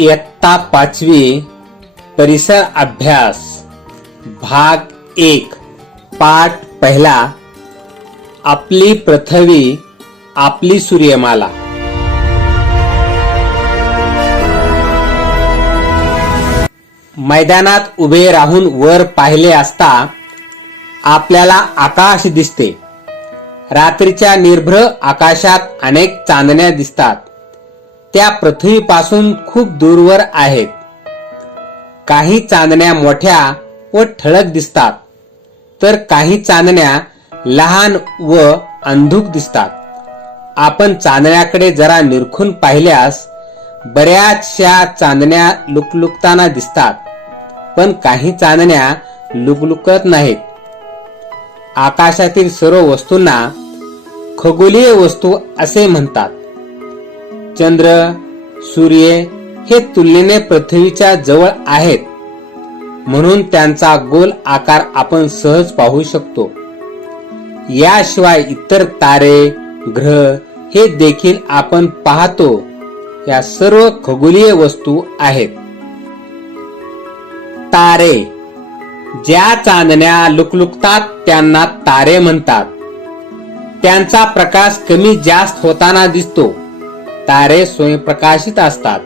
इयत्ता पाचवी परिसर अभ्यास भाग एक पाठ पहिला आपली पृथ्वी आपली सूर्यमाला. मैदानात उभे राहून वर पाहिले असता आपल्याला आकाश दिसते. रात्रीच्या निर्भ्र आकाशात अनेक चांदण्या दिसतात. त्या पृथ्वीपासून खूप दूरवर आहेत. काही चांदण्या मोठ्या व ठळक दिसतात तर काही चांदण्या लहान व अंधुक दिसतात. आपण चांदण्याकडे जरा निरखून पाहिल्यास बऱ्याचशा चांदण्या लुकलुकताना दिसतात पण काही चांदण्या लुकलुकत नाहीत. आकाशातील सर्व वस्तूंना खगोलीय वस्तू असे म्हणतात. चंद्र सूर्य हे तुलनेने पृथ्वीच्या जवळ आहेत. म्हणून त्यांचा गोल आकार आपण सहज पाहू शकतो. याशिवाय इतर तारे ग्रह हे देखील आपण पाहतो. या सर्व खगोलीय वस्तू आहेत. तारे. ज्या चांदण्या लुकलुकतात त्यांना तारे म्हणतात. त्यांचा प्रकाश कमी जास्त होताना दिसतो. तारे स्वयंप्रकाशित असतात.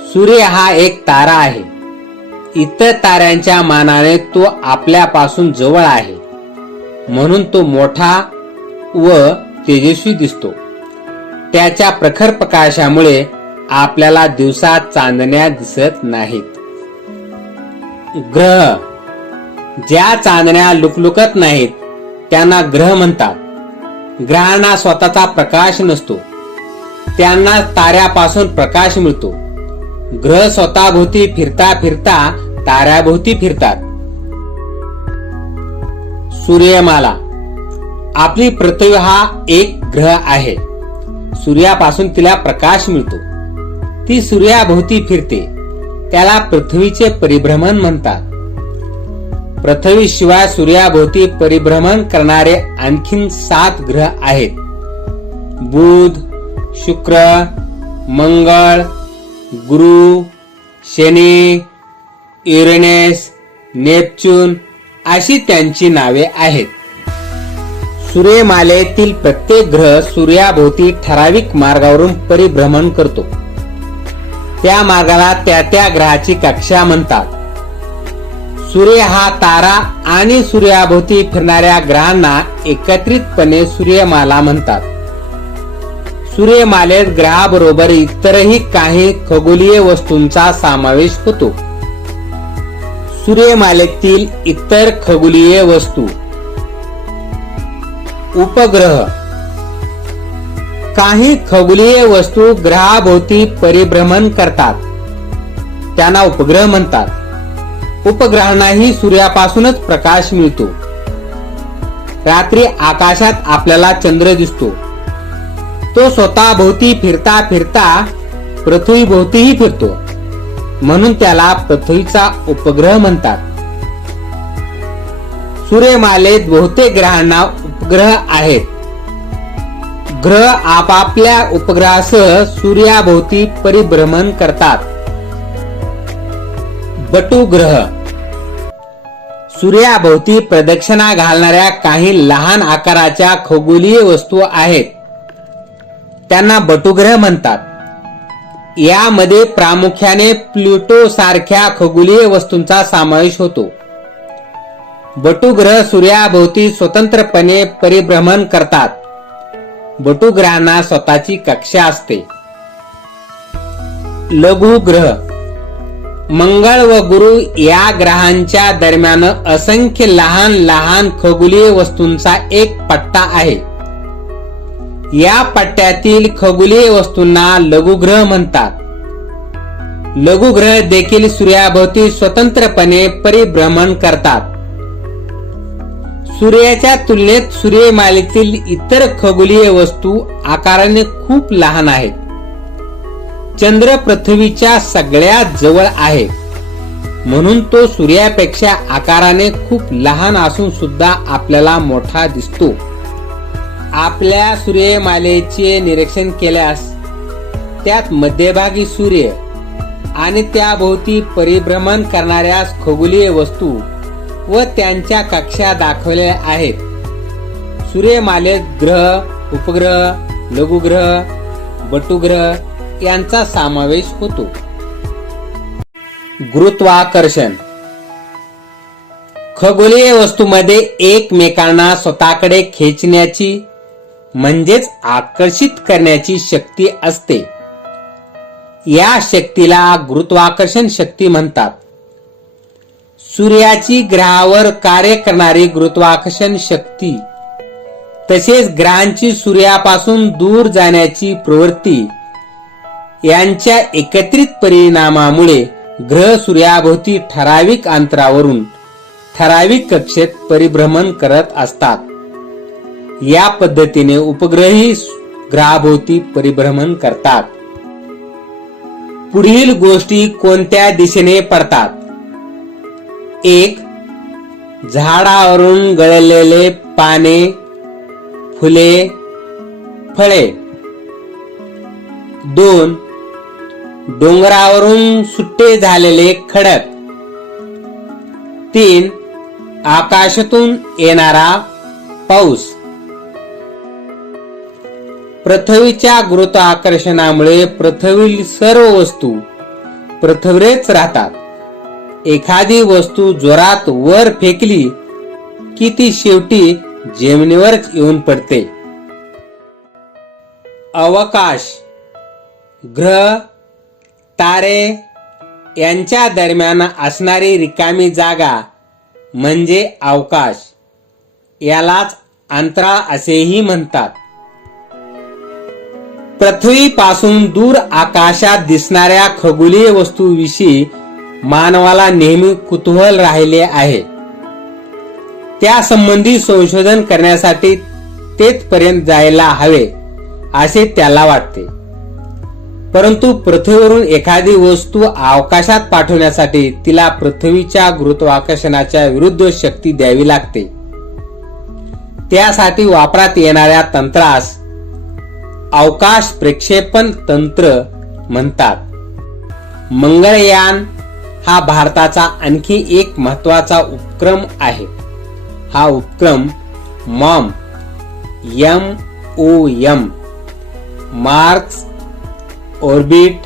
सूर्य हा एक तारा आहे. इतर ताऱ्यांच्या मानाने तो आपल्यापासून जवळ आहे. म्हणून तो मोठा व तेजस्वी दिसतो. त्याच्या प्रखर प्रकाशामुळे आपल्याला दिवसा चांदण्या दिसत नाहीत. ग्रह. ज्या चांदण्या लुकलुकत नाहीत त्यांना ग्रह म्हणतात. ग्रहांना स्वतःचा प्रकाश नसतो. त्यांना ताऱ्यापासून प्रकाश मिळतो. ग्रह स्वतःभोवती फिरता फिरता ताऱ्याभोवती फिरतात. सूर्यमाला. आपली पृथ्वी हा एक ग्रह आहे. सूर्यापासून तिला प्रकाश मिळतो. ती सूर्याभोवती फिरते. त्याला पृथ्वीचे परिभ्रमण म्हणतात. पृथ्वीशिवाय सूर्याभोवती परिभ्रमण करणारे आणखीन सात ग्रह आहेत. बुध शुक्र मंगळ गुरु शनी युरेनेस नेपच्यून अशी त्यांची नावे आहेत. सूर्यमालेतील प्रत्येक ग्रह सूर्याभोवती ठराविक मार्गावरून परिभ्रमण करतो. त्या मार्गाला त्या त्या ग्रहाची कक्षा म्हणतात. सूर्य हा तारा आणि सूर्याभोवती फिरणाऱ्या ग्रहांना एकत्रितपणे सूर्यमाला म्हणतात. सूर्यमालेत ग्रहाबरोबर इतरही काही खगोलीय वस्तूंचा समावेश होतो. सूर्यमालेतील इतर खगोलीय वस्तू. उपग्रह. काही खगोलीय वस्तू ग्रहाभोवती परिभ्रमण करतात. त्यांना उपग्रह म्हणतात. उपग्रहांनाही सूर्यापासूनच प्रकाश मिळतो. रात्री आकाशात आपल्याला चंद्र दिसतो. तो स्वतः भोवती फिरता फिरता पृथ्वी भोवतीही फिरतो. म्हणून त्याला पृथ्वीचा उपग्रह म्हणतात. सूर्यमालेत बहुतेक ग्रहांना उपग्रह आहेत. ग्रह आपापल्या उपग्रहासह सूर्याभोवती परिभ्रमण करतात. बटू ग्रह. सूर्याभोवती प्रदक्षिणा घालणाऱ्या काही लहान आकाराच्या खगोलीय वस्तू आहेत. त्यांना बटुग्रह म्हणतात. यामध्ये प्रामुख्याने प्लुटो सारख्या खगोलीय वस्तूंचा समावेश होतो. बटुग्रह सूर्याभोवती स्वतंत्रपणे परिभ्रमण करतात. बटुग्रहांना स्वतःची कक्षा असते. लघुग्रह. मंगळ व गुरु या ग्रहांच्या दरम्यान असंख्य लहान लहान खगोलीय वस्तूंचा एक पट्टा आहे. या पट्ट्यातील खगोलीय वस्तूंना लघुग्रह म्हणतात. लघुग्रह देखील सूर्याभोवती स्वतंत्रपणे परिभ्रमण करतात. सूर्याच्या तुलनेत सूर्यमालेतील इतर खगोलीय वस्तू आकाराने खूप लहान आहेत. चंद्र पृथ्वीच्या सगळ्यात जवळ आहे. म्हणून तो सूर्यापेक्षा आकाराने खूप लहान असून सुद्धा आपल्याला मोठा दिसतो. आपल्या सूर्यमालेचे निरीक्षण केल्यास त्यात मध्यभागी सूर्य आणि त्याभोवती परिभ्रमण करणाऱ्या खगोलीय वस्तू व त्यांच्या कक्षा दाखवल्या आहेत. सूर्यमालेत ग्रह उपग्रह लघुग्रह बटुग्रह यांचा समावेश होतो. गुरुत्वाकर्षण. खगोलीय वस्तूमध्ये एकमेकांना स्वतःकडे खेचण्याची म्हणजेच आकर्षित करण्याची शक्ती असते. या शक्तीला गुरुत्वाकर्षण शक्ती म्हणतात. सूर्याची ग्रहावर कार्य करणारी गुरुत्वाकर्षण शक्ती तसेच ग्रहांची सूर्यापासून दूर जाण्याची प्रवृत्ती यांच्या एकत्रित परिणामामुळे ग्रह सूर्याभोवती ठराविक अंतरावरून ठराविक कक्षेत परिभ्रमण करत असतात. या पद्धतीने उपग्रही ग्रहाभोवती परिभ्रमण करतात. पुढील गोष्टी कोणत्या दिशेने पडतात? एक झाडावरून गळलेले पाने फुले फळे. दोन डोंगरावरून सुट्टे झालेले खडक. तीन आकाशातून येणारा पाऊस. पृथ्वीच्या गुरुत्वाकर्षणामुळे पृथ्वीतील सर्व वस्तू पृथ्वीरेच राहतात. एखादी वस्तू जोरात वर फेकली की ती शेवटी जमिनीवरच येऊन पडते. अवकाश ग्रह तारे यांच्या दरम्यान असणारी रिकामी जागा म्हणजे अवकाश. यालाच अंतराळ असेही म्हणतात. पृथ्वीपासून दूर आकाशात दिसणाऱ्या खगोलीय वस्तूविषयी मानवाला नेहमी कुतूहल राहिले आहे. त्या संबंधी संशोधन करण्यासाठी तेथपर्यंत जायला हवे असे त्याला वाटते. परंतु पृथ्वीवरून एखादी वस्तू अवकाशात पाठवण्यासाठी तिला पृथ्वीच्या गुरुत्वाकर्षणाच्या विरुद्ध शक्ती द्यावी लागते. त्यासाठी वापरात येणाऱ्या तंत्रास अवकाश प्रक्षेपण तंत्र म्हणतात. मंगळयान हा भारताचा आणखी एक महत्त्वाचा उपक्रम आहे. हा उपक्रम MOM M O M Mars orbiter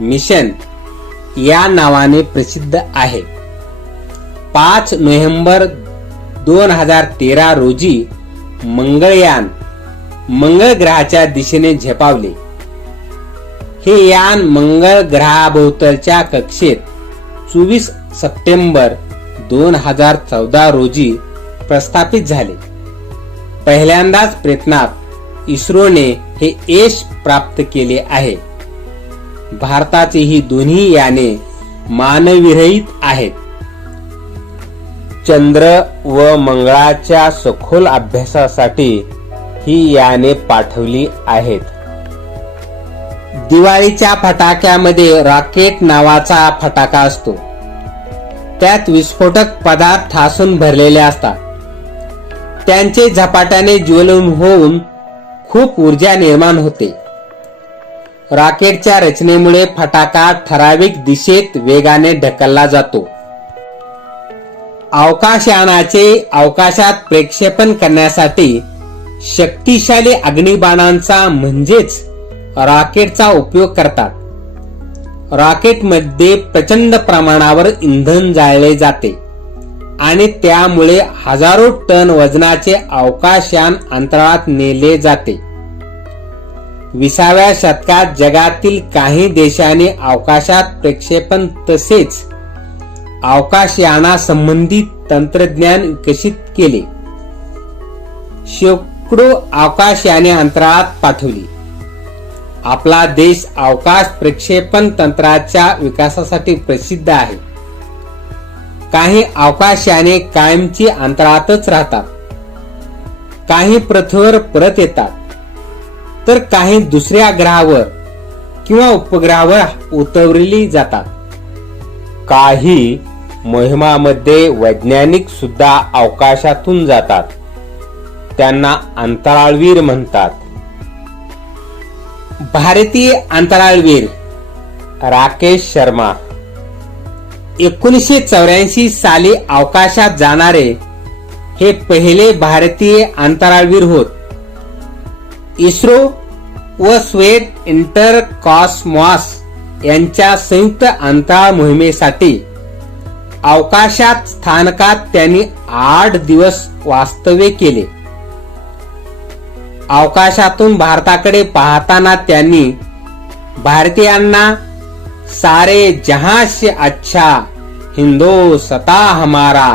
mission या नावाने प्रसिद्ध आहे. पाच नोव्हेंबर दोन हजार तेरा रोजी मंगळयान मंगळ ग्रहाच्या दिशेने झेपावले. हे यान मंगळ ग्रहाभोवतलच्या कक्षेत चोवीस सप्टेंबर दोन हजार चौदा रोजी प्रस्थापित झाले. पहिल्यांदाच प्रयत्नात इस्रोने हे यश प्राप्त केले आहे. भारताची ही दोन्ही याने मानविरहित आहेत. चंद्र व मंगळाच्या सखोल अभ्यासासाठी ही याने पाठवली आहेत. दिवाळीच्या फटाक्यामध्ये रॉकेट नावाचा फटाका असतो. त्यात विस्फोटक पदार्थ ठासून भरलेले असतात. त्यांचे झपाट्याने ज्वलन होऊन खूप ऊर्जा निर्माण होते. रॉकेटच्या रचनेमुळे फटाका ठराविक दिशेत वेगाने ढकलला जातो. अवकाशयानाचे अवकाशात प्रक्षेपण करण्यासाठी शक्तिशाली अग्निबाणांचा म्हणजेच रॉकेटचा उपयोग करतात. रॉकेटमध्ये प्रचंड प्रमाणावर इंधन जाळले जाते आणि त्यामुळे हजारो टन वजनाचे अवकाशयान अंतराळात नेले जाते. विसाव्या शतकात जगातील काही देशांनी अवकाशात प्रक्षेपण तसेच अवकाशयानासंबंधित तंत्रज्ञान विकसित केले. शेकडो अवकाशयाने अंतराळात पाठवली. आपला देश अवकाश प्रक्षेपण तंत्राच्या विकासासाठी प्रसिद्ध आहे. काही अवकाशयाने कायमची अंतराळातच राहतात. काही पृथ्वीवर परत येतात. तर काही दुसऱ्या ग्रहावर किंवा उपग्रहावर उतरली जातात. काही मोहिमामध्ये वैज्ञानिक सुद्धा अवकाशातून जातात. त्यांना अंतराळवीर म्हणतात. भारतीय अंतराळवीर राकेश शर्मा. एकोणीसशे चौऱ्याऐंशी साली अवकाशात जाणारे हे पहिले भारतीय अंतराळवीर होत. इस्रो व स्वेट इंटर कॉस्मॉस यांच्या संयुक्त अंतराळ मोहिमेसाठी अवकाशात स्थानकात त्यांनी आठ दिवस वास्तव्य केले. अवकाशातून भारताकडे पाहताना त्यांनी भारतीयांना सारे जहां से अच्छा हिंदोसता हमारा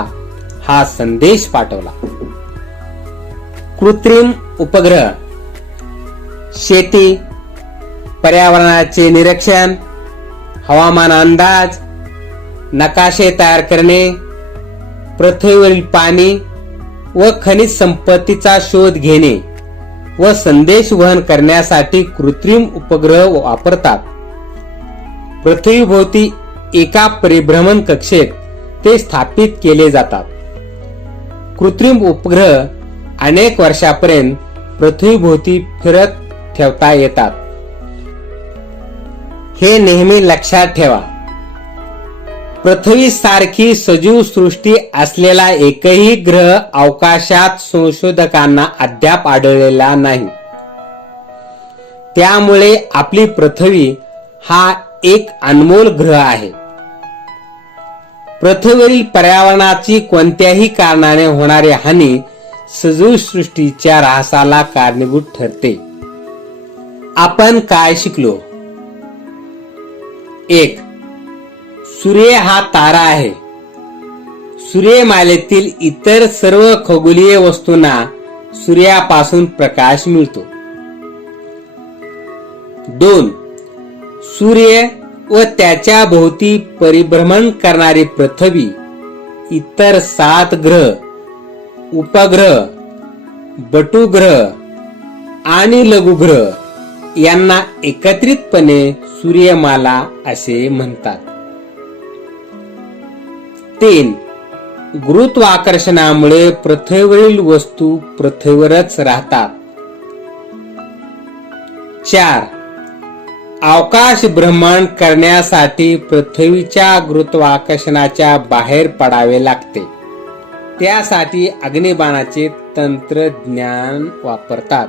हा संदेश पाठवला. कृत्रिम उपग्रह शेती पर्यावरणाचे निरीक्षण हवामान अंदाज नकाशे तयार करणे पृथ्वीवरील पाणी व खनिज संपत्तीचा शोध घेणे. व संदेश वहन करण्यासाठी कृत्रिम उपग्रह वापरतात. पृथ्वीभोवती एका परिभ्रमण कक्षेत ते स्थापित केले जातात. कृत्रिम उपग्रह अनेक वर्षापर्यंत पृथ्वीभोवती फिरत ठेवता येतात. हे नेहमी लक्षात ठेवा. पृथ्वी सारखी सजीव सृष्टी असलेला एकही ग्रह अवकाशात संशोधकांना अद्याप आढळलेला नाही. त्यामुळे आपली पृथ्वी हा एक अनमोल ग्रह आहे. पृथ्वीवरील पर्यावरणाची कोणत्याही कारणाने होणारी हानी सजीव सृष्टीच्या ऱ्हासाला कारणीभूत ठरते. आपण काय शिकलो? एक सूर्य हा तारा आहे. सूर्यमालेतील इतर सर्व खगोलीय वस्तूंना सूर्यापासून प्रकाश मिळतो. दोन सूर्य व त्याच्या भोवती परिभ्रमण करणारी पृथ्वी इतर सात ग्रह उपग्रह बटुग्रह आणि लघुग्रह यांना एकत्रितपणे सूर्यमाला असे म्हणतात. तीन गुरुत्वाकर्षणामुळे पृथ्वीवरील वस्तू पृथ्वीवरच राहतात. चार. अवकाश भ्रमण करण्यासाठी पृथ्वीच्या गुरुत्वाकर्षणाच्या बाहेर पडावे लागते. त्यासाठी अग्निबाणाचे तंत्रज्ञान वापरतात.